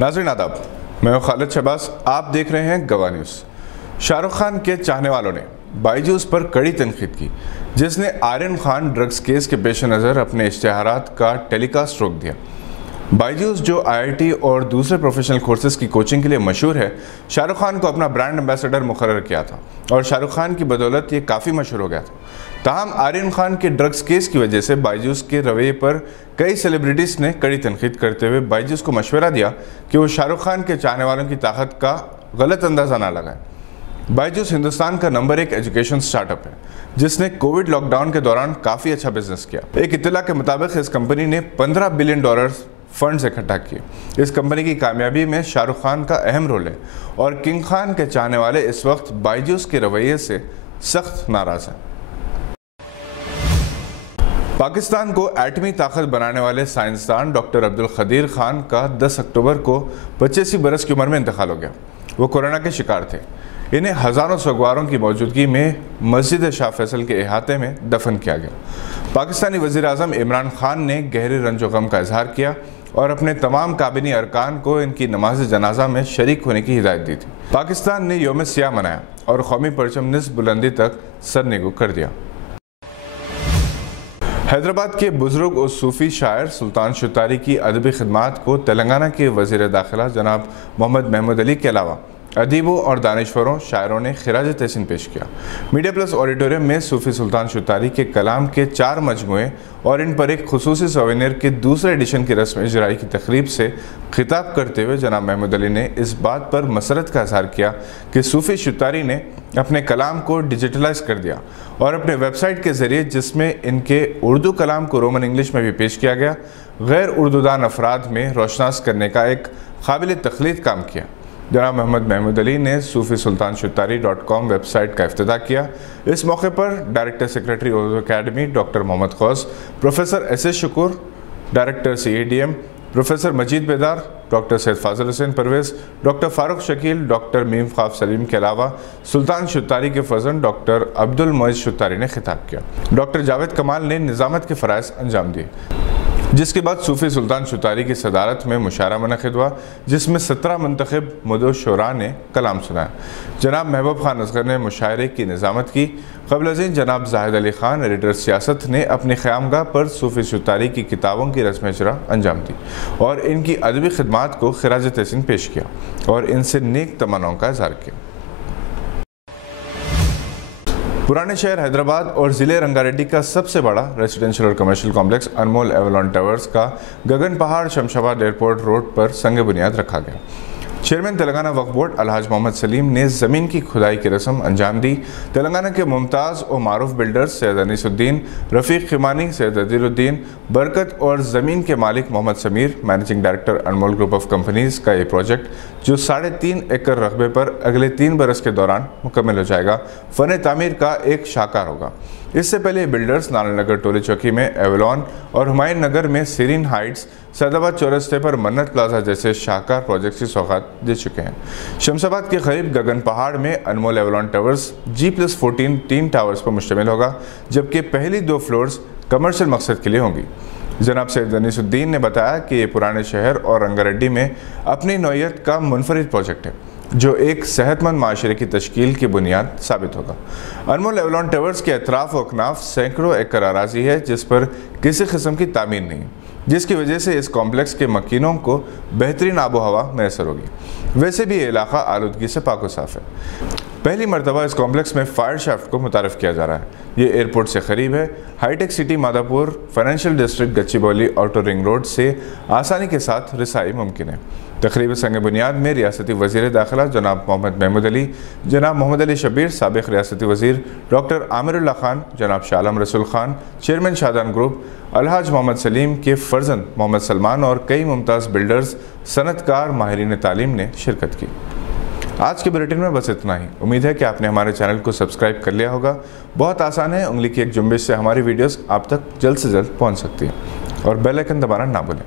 नाज़रीन आदाब, मैं हूं खालिद शहबाज। आप देख रहे हैं गवाह न्यूज़। शाहरुख खान के चाहने वालों ने बायजूस पर कड़ी तनकीद की, जिसने आर्यन खान ड्रग्स केस के पेश नज़र अपने इश्तिहारात का टेलीकास्ट रोक दिया। बायजूस जो IIT और दूसरे प्रोफेशनल कोर्सेज की कोचिंग के लिए मशहूर है, शाहरुख खान को अपना ब्रांड एम्बेसडर मुकर्रर किया था और शाहरुख खान की बदौलत ये काफ़ी मशहूर हो गया था। ताहम आर्यन खान के ड्रग्स केस की वजह से बायजूस के रवैये पर कई सेलिब्रिटीज़ ने कड़ी तनकीद करते हुए बायजूस को मशवरा दिया कि वो शाहरुख खान के चाहने वालों की ताकत का गलत अंदाज़ा ना लगाए। बायजूस हिंदुस्तान का नंबर 1 एजुकेशन स्टार्टअप है, जिसने कोविड लॉकडाउन के दौरान काफ़ी अच्छा बिजनेस किया। एक इत्तला के मुताबिक इस कंपनी ने $15 बिलियन फंड्स इकट्ठा किए। इस कंपनी की कामयाबी में शाहरुख खान का अहम रोल है और किंग खान के चाहने वाले इस वक्त बायजूस के रवैये से सख्त नाराज़ हैं। पाकिस्तान को एटमी ताकत बनाने वाले साइंसदान डॉक्टर अब्दुल खदीर खान का 10 अक्टूबर को 85 बरस की उम्र में इंतकाल हो गया। वो कोरोना के शिकार थे। इन्हें हज़ारों सगवारों की मौजूदगी में मस्जिद शाह फैसल के अहाते में दफन किया गया। पाकिस्तानी वज़ीर आज़म इमरान खान ने गहरे रंजो गम का इजहार किया और अपने तमाम काबिनी अरकान को इनकी नमाज जनाजा में शरीक होने की हिदायत दी थी। पाकिस्तान ने यौम सियाह मनाया और कौमी परचम निस्फ बुलंदी तक सरनिगू कर दिया। हैदराबाद के बुजुर्ग और सूफ़ी शायर सुल्तान शुतारी की अदबी खिदमात को तेलंगाना के वज़ीर दाखिला जनाब मोहम्मद महमूद अली के अलावा अदीबों और दानिश्वरों शायरों ने खिराज तहसीन पेश किया। मीडिया प्लस ऑडिटोरियम में सूफ़ी सुल्तान शुतारी के कलाम के 4 मजमुए और इन पर एक खुसूसी सोवेनियर के दूसरे एडिशन की रस्म इजराई की तकरीब से खिताब करते हुए जनाब महमूद अली ने इस बात पर मसरत का इजहार किया कि सूफ़ी शुतारी ने अपने कलाम को डिजिटलाइज कर दिया और अपने वेबसाइट के ज़रिए, जिसमें इनके उर्दू कलाम को रोमन इंग्लिश में भी पेश किया गया, गैर उर्दूदान अफराद में रोशनास करने का एक काबिल तख्लीद काम किया। जनाब मोहम्मद महमूद अली ने सूफ़ी सुल्तान शुतारी .com वेबसाइट का इफ्तिताह किया। इस मौके पर director secretary Urdu academy doctor Mohammad Khaus, professor SS Shukur, director CADM professor Majid Bedar, doctor Syed Fazil Hussain Parvez, doctor Farooq Shakeel, doctor Meem Khwaf Saleem के अलावा सुल्तान शुतारी के फजन डॉक्टर अब्दुल मोइज़ शुतारी ने खिताब किया। डॉक्टर जावेद कमाल ने निज़ामत के फ़राइज़ अंजाम दिए, जिसके बाद सूफ़ी सुल्तान शुतारी की सदारत में मुशायरा मुनक़िद हुआ, जिसमें 17 मुंतखब मुदो शुरा ने कलाम सुनाया। जनाब महबूब खान असगर ने मुशायरे की निज़ामत की। क़ब्ल अज़ीं जनाब जाहिद अली खान एडिटर सियासत ने अपनी क़यामगाह पर सूफ़ी शुतारी की किताबों की रस्म इजरा अंजाम दी और इनकी अदबी खिदमात को खिराज तहसीन पेश किया और इनसे नेक तमन्नाओं का इज़हार किया। पुराने शहर हैदराबाद और ज़िले रंगारेड्डी का सबसे बड़ा रेजिडेंशियल और कमर्शियल कॉम्प्लेक्स अनमोल एवलॉन टावर्स का गगन पहाड़ शमशाबाद एयरपोर्ट रोड पर संग बुनियाद रखा गया। चेयरमैन तेलंगाना वक्फ बोर्ड अलहाज मोहम्मद सलीम ने ज़मीन की खुदाई की रस्म अंजाम दी। तेलंगाना के मुमताज़ और मारूफ बिल्डर्स सैयद अनीसुद्दीन, रफ़ीक खिमानी, सैयद अदीलुद्दीन बरकत और ज़मीन के मालिक Mohammed Sameer, managing director Anmol group of companies का ये प्रोजेक्ट, जो 3.5 एकड़ रकबे पर अगले 3 बरस के दौरान मुकम्मल हो जाएगा, फ़न तामीर का एक शाहकार होगा। इससे पहले बिल्डर्स नारायण नगर टोली चौकी में एवलॉन और हुमायूं नगर में सीरीन हाइट्स, सैदाबाद चौरस्ते पर मन्नत प्लाजा जैसे शाहकार प्रोजेक्ट्स की सौगात दे चुके हैं। शमशाबाद के करीब गगन पहाड़ में अनमोल एवलॉन टावर्स G+14 3 टावर्स पर मुश्तमिल होगा, जबकि पहली 2 फ्लोर्स कमर्शियल मकसद के लिए होंगी। जनाब सैयद अनीसुद्दीन ने बताया कि ये पुराने शहर और रंगारेड्डी में अपनी नौइयत का मुनफरिद प्रोजेक्ट है, जो एक सेहतमंद माशरे की तश्कील की बुनियाद साबित होगा। अनमोल एवलॉन टावर्स के अतराफ व अकनाफ सैकड़ों एकड़ अराजी है, जिस पर किसी किस्म की तामीर नहीं, जिसकी वजह से इस कॉम्प्लेक्स के मकीनों को बेहतरीन आबो हवा मैसर होगी। वैसे भी ये इलाका आलूदगी से पाक व साफ है। पहली मरतबा इस कॉम्प्लेक्स में फायर शाफ्ट को मुतारफ़ किया जा रहा है। ये एयरपोर्ट से करीब है। Hitech city Madhapur, financial district Gachibowli outer ring road से आसानी के साथ रिसाई मुमकिन है। तकरीब संग बुनियाद में रियासती वज़ीर दाखिला जनाब मोहम्मद महमूद अली, जनाब मोहम्मद अली शबीर साबिक़ रियासती वज़ीर, डॉक्टर आमिरुल्लाह खान, जनाब शाह आलम रसूल खान, चेयरमैन शाहदान ग्रुप, अलहाज मोहम्मद सलीम के फ़र्जंद मोहम्मद सलमान और कई मुमताज़ बिल्डर्स, सनतकार, माहिरीन तालीम ने शिरकत की। आज के बुलेटिन में बस इतना ही। उम्मीद है कि आपने हमारे चैनल को सब्सक्राइब कर लिया होगा। बहुत आसान है, उंगली की एक जुम्बिश से हमारी वीडियोस आप तक जल्द से जल्द पहुंच सकती है और बेल आइकन दबाना ना भूलें।